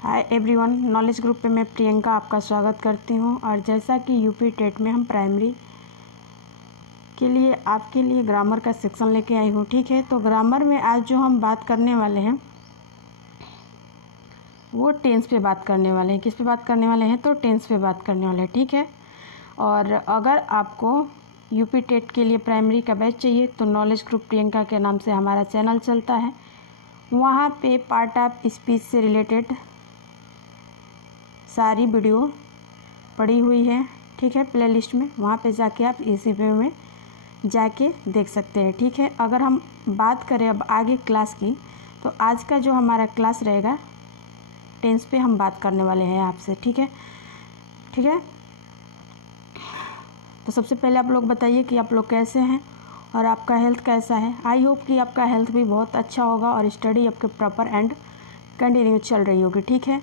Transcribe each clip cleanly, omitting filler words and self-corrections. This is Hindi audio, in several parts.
हाय एवरीवन, नॉलेज ग्रुप पे मैं प्रियंका आपका स्वागत करती हूँ। और जैसा कि यूपी टेट में हम प्राइमरी के लिए आपके लिए ग्रामर का सेक्शन लेके आई हूँ। ठीक है, तो ग्रामर में आज जो हम बात करने वाले हैं वो टेंस पे बात करने वाले हैं। किस पे बात करने वाले हैं? तो टेंस पे बात करने वाले हैं। ठीक है, और अगर आपको यूपी टेट के लिए प्राइमरी का बैच चाहिए तो नॉलेज ग्रुप प्रियंका के नाम से हमारा चैनल चलता है। वहाँ पे पार्ट ऑफ स्पीच से रिलेटेड सारी वीडियो पड़ी हुई है। ठीक है, प्लेलिस्ट में वहाँ पे जाके आप इसी पे में जाके देख सकते हैं। ठीक है, अगर हम बात करें अब आगे क्लास की, तो आज का जो हमारा क्लास रहेगा टेंस पे हम बात करने वाले हैं आपसे। ठीक है, ठीक है। तो सबसे पहले आप लोग बताइए कि आप लोग कैसे हैं और आपका हेल्थ कैसा है। आई होप कि आपका हेल्थ भी बहुत अच्छा होगा और स्टडी आपके प्रॉपर एंड कंटिन्यू चल रही होगी। ठीक है,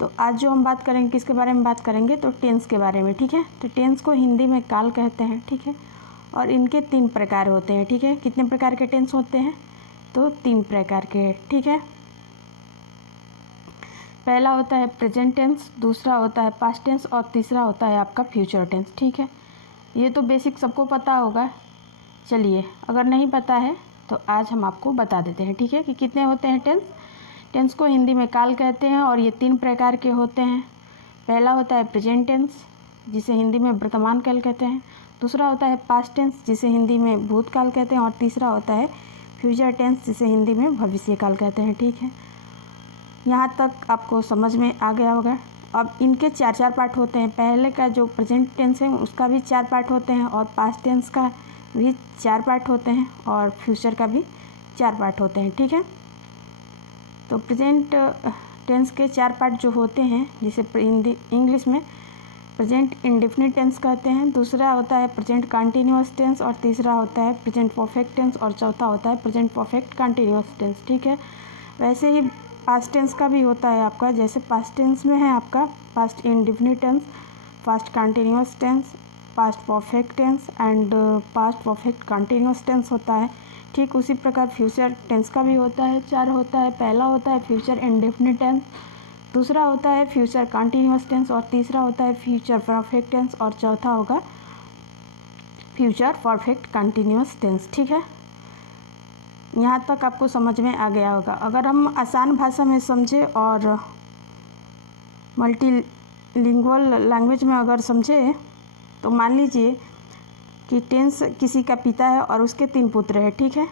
तो आज जो हम बात करेंगे किसके बारे में बात करेंगे? तो टेंस के बारे में। ठीक है, तो टेंस को हिंदी में काल कहते हैं। ठीक है, और इनके 3 प्रकार होते हैं। ठीक है, कितने प्रकार के टेंस होते हैं? तो 3 प्रकार के। ठीक है, पहला होता है प्रेजेंट टेंस, दूसरा होता है पास्ट टेंस और तीसरा होता है आपका फ्यूचर टेंस। ठीक है, ये तो बेसिक सबको पता होगा। चलिए, अगर नहीं पता है तो आज हम आपको बता देते हैं। ठीक है, कि कितने होते हैं टेंस। टेंस को हिंदी में काल कहते हैं और ये 3 प्रकार के होते हैं। पहला होता है प्रेजेंट टेंस, जिसे हिंदी में वर्तमान काल कहते हैं। दूसरा होता है पास्ट टेंस, जिसे हिंदी में भूतकाल कहते हैं। और तीसरा होता है फ्यूचर टेंस, जिसे हिंदी में भविष्यकाल कहते हैं। ठीक है, यहाँ तक आपको समझ में आ गया होगा। अब इनके 4 पार्ट होते हैं। पहले का जो प्रेजेंट टेंस है उसका भी 4 पार्ट होते हैं, और पास्ट टेंस का भी 4 पार्ट होते हैं, और फ्यूचर का भी 4 पार्ट होते हैं। ठीक है, तो प्रेजेंट टेंस के 4 पार्ट जो होते हैं, जिसे इंग्लिश में प्रेजेंट इंडेफिनिट टेंस कहते हैं। दूसरा होता है प्रेजेंट कंटिन्यूअस टेंस, और तीसरा होता है प्रेजेंट परफेक्ट टेंस, और चौथा होता है प्रेजेंट परफेक्ट कंटिन्यूअस टेंस। ठीक है, वैसे ही पास्ट टेंस का भी होता है आपका। जैसे पास्ट टेंस में है आपका past indefinite tense, past continuous tense, past perfect tense and past perfect continuous tense होता है। ठीक उसी प्रकार फ्यूचर टेंस का भी होता है। 4 होता है। पहला होता है फ्यूचर इंडेफिनिट टेंस, दूसरा होता है फ्यूचर कंटिन्यूअस टेंस, और तीसरा होता है फ्यूचर परफेक्ट टेंस, और चौथा होगा फ्यूचर परफेक्ट कंटिन्यूअस टेंस। ठीक है, यहाँ तक आपको समझ में आ गया होगा। अगर हम आसान भाषा में समझे और मल्टीलिंगुअल लैंग्वेज में अगर समझे, तो मान लीजिए कि टेंस किसी का पिता है और उसके 3 पुत्र हैं। ठीक है,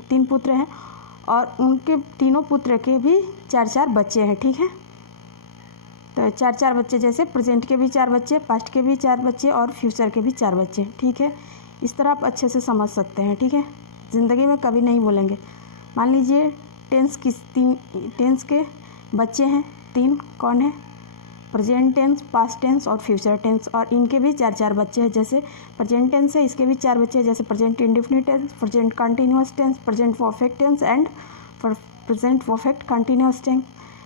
3 पुत्र हैं और उनके तीनों पुत्र के भी 4 बच्चे हैं। ठीक है, तो 4 बच्चे, जैसे प्रेजेंट के भी 4 बच्चे, पास्ट के भी 4 बच्चे और फ्यूचर के भी 4 बच्चे। ठीक है, इस तरह आप अच्छे से समझ सकते हैं। ठीक है, ज़िंदगी में कभी नहीं भूलेंगे। मान लीजिए टेंस के बच्चे हैं 3, कौन है? प्रेजेंट टेंस, पास्ट टेंस और फ्यूचर टेंस, और इनके भी 4 बच्चे हैं। जैसे प्रेजेंट टेंस है, इसके भी 4 बच्चे हैं, जैसे present indefinite tense, present continuous tense, present perfect tense and present perfect continuous tense.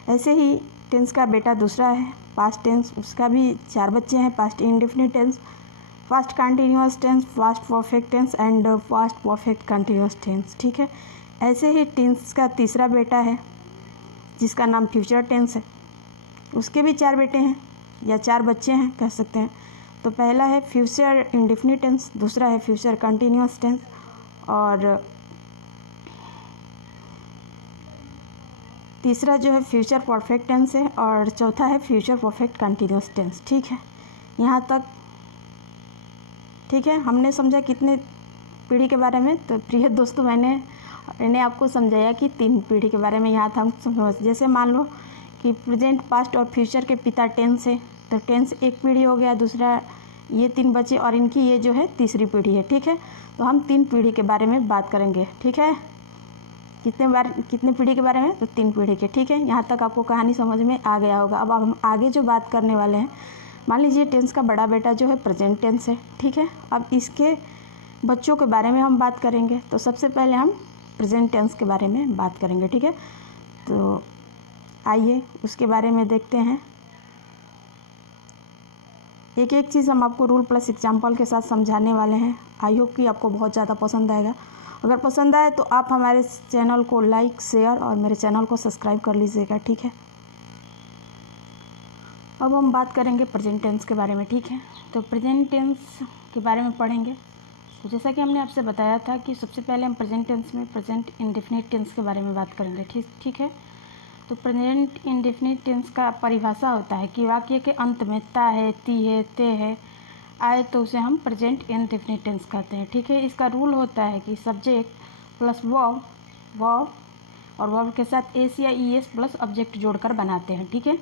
ऐसे ही टेंस का बेटा दूसरा है पास्ट टेंस, उसका भी 4 बच्चे हैं, past indefinite tense, past continuous tense, past perfect tense and past perfect continuous tense. ठीक है, ऐसे ही टेंस का तीसरा बेटा है जिसका नाम फ्यूचर टेंस है, उसके भी 4 बेटे हैं या 4 बच्चे हैं कह सकते हैं। तो पहला है फ्यूचर इंडेफिनिट टेंस, दूसरा है फ्यूचर कंटिन्यूअस टेंस, और तीसरा जो है फ्यूचर परफेक्ट टेंस है, और चौथा है फ्यूचर परफेक्ट कंटिन्यूअस टेंस। ठीक है, यहाँ तक ठीक है। हमने समझा कितने पीढ़ी के बारे में? तो प्रिय दोस्तों, मैंने आपको समझाया कि 3 पीढ़ी के बारे में। यहाँ था हम समझ, जैसे मान लो कि प्रेजेंट, पास्ट और फ्यूचर के पिता टेंस है, तो टेंस एक पीढ़ी हो गया, दूसरा ये 3 बच्चे, और इनकी ये जो है तीसरी पीढ़ी है। ठीक है, तो हम 3 पीढ़ी के बारे में बात करेंगे। ठीक है, कितने पीढ़ी के बारे में? तो 3 पीढ़ी के। ठीक है, यहाँ तक आपको कहानी समझ में आ गया होगा। अब हम आगे जो बात करने वाले हैं, मान लीजिए टेंस का बड़ा बेटा जो है प्रेजेंट टेंस है। ठीक है, अब इसके बच्चों के बारे में हम बात करेंगे। तो सबसे पहले हम प्रेजेंट टेंस के बारे में बात करेंगे। ठीक है, तो आइए उसके बारे में देखते हैं। एक एक चीज़ हम आपको रूल प्लस एग्जाम्पल के साथ समझाने वाले हैं। आई होप कि आपको बहुत ज़्यादा पसंद आएगा। अगर पसंद आए तो आप हमारे चैनल को लाइक, शेयर और मेरे चैनल को सब्सक्राइब कर लीजिएगा, ठीक है। अब हम बात करेंगे प्रेजेंट टेंस के बारे में, ठीक है। तो प्रेजेंट टेंस के बारे में पढ़ेंगे। तो जैसा कि हमने आपसे बताया था कि सबसे पहले हम प्रेजेंट टेंस में प्रेजेंट इंडेफिनिट टेंस के बारे में बात करेंगे, ठीक है। तो प्रेजेंट इंडेफिनिट टेंस का परिभाषा होता है कि वाक्य के अंत में ता है, ती है, ते है आए तो उसे हम प्रेजेंट इंडेफिनिट टेंस कहते हैं, ठीक है। इसका रूल होता है कि सब्जेक्ट प्लस वर्ब और वर्ब के साथ एस या ई एस प्लस ऑब्जेक्ट जोड़कर बनाते हैं, ठीक है।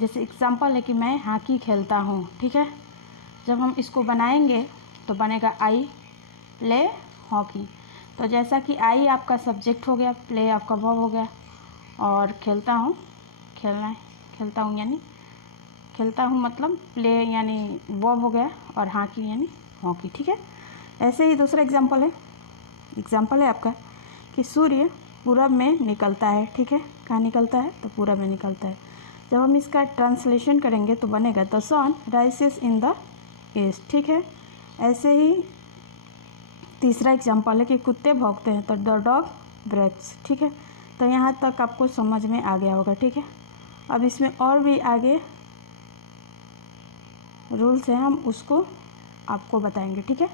जैसे एग्जांपल है कि मैं हॉकी खेलता हूँ, ठीक है। जब हम इसको बनाएंगे तो बनेगा आई प्ले हॉकी। तो जैसा कि आई आपका सब्जेक्ट हो गया, प्ले आपका वर्ब हो गया, और खेलता हूँ खेलना है, खेलता हूँ यानी खेलता हूँ मतलब प्ले यानी वर्ब हो गया, और हॉकी यानी हॉकी, ठीक है। ऐसे ही दूसरा एग्जांपल है आपका कि सूर्य पूरब में निकलता है, ठीक है। कहाँ निकलता है? तो पूरब में निकलता है। जब हम इसका ट्रांसलेशन करेंगे तो बनेगा the sun rises in the east, ठीक है। ऐसे ही तीसरा एग्जांपल है कि कुत्ते भौंकते हैं तो द डॉग ब्रेक्स, ठीक है। तो यहाँ तक आपको समझ में आ गया होगा, ठीक है। अब इसमें और भी आगे रूल्स हैं, हम उसको आपको बताएंगे, ठीक है।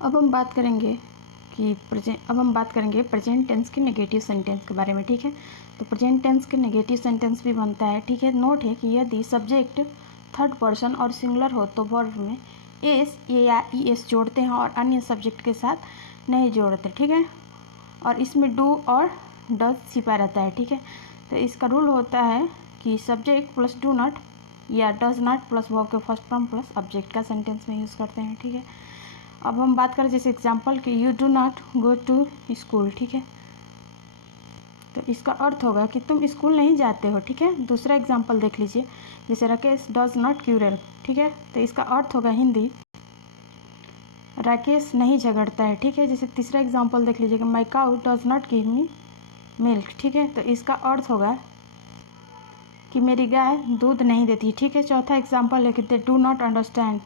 अब हम बात करेंगे प्रेजेंट टेंस के नेगेटिव सेंटेंस के बारे में, ठीक है। तो प्रेजेंट टेंस के नेगेटिव सेंटेंस भी बनता है, ठीक है। नोट है कि यदि सब्जेक्ट थर्ड पर्सन और सिंगुलर हो तो वर्ब में एस या ई एस जोड़ते हैं और अन्य सब्जेक्ट के साथ नहीं जोड़ते, ठीक है। और इसमें डू और डज छिपा रहता है, ठीक है। तो इसका रूल होता है कि सब्जेक्ट प्लस डू नॉट या डज नॉट प्लस वर्ब के फर्स्ट फॉर्म प्लस ऑब्जेक्ट का सेंटेंस में यूज़ करते हैं, ठीक है। अब हम बात करें जैसे एग्जांपल कि you do not go to school, ठीक है। तो इसका अर्थ होगा कि तुम स्कूल नहीं जाते हो, ठीक है। दूसरा एग्जांपल देख लीजिए, जैसे राकेश डज नॉट क्यूरल, ठीक है। तो इसका अर्थ होगा हिंदी राकेश नहीं झगड़ता है, ठीक है। जैसे तीसरा एग्जांपल देख लीजिए कि my cow does not give me milk, ठीक है। तो इसका अर्थ होगा कि मेरी गाय दूध नहीं देती, ठीक है। चौथा एग्जांपल है कि दे डू नॉट अंडरस्टैंड,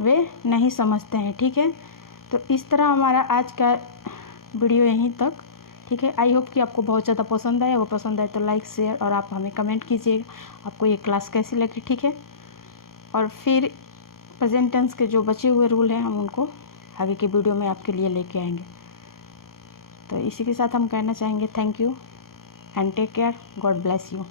वे नहीं समझते हैं, ठीक है। तो इस तरह हमारा आज का वीडियो यहीं तक, ठीक है। आई होप कि आपको बहुत ज़्यादा पसंद आया। वो पसंद आए तो लाइक, शेयर और आप हमें कमेंट कीजिएगा आपको ये क्लास कैसी लगी, ठीक है। और फिर प्रेजेंट टेंस के जो बचे हुए रूल हैं हम उनको आगे के वीडियो में आपके लिए लेके आएंगे। तो इसी के साथ हम कहना चाहेंगे thank you and take care, God bless you.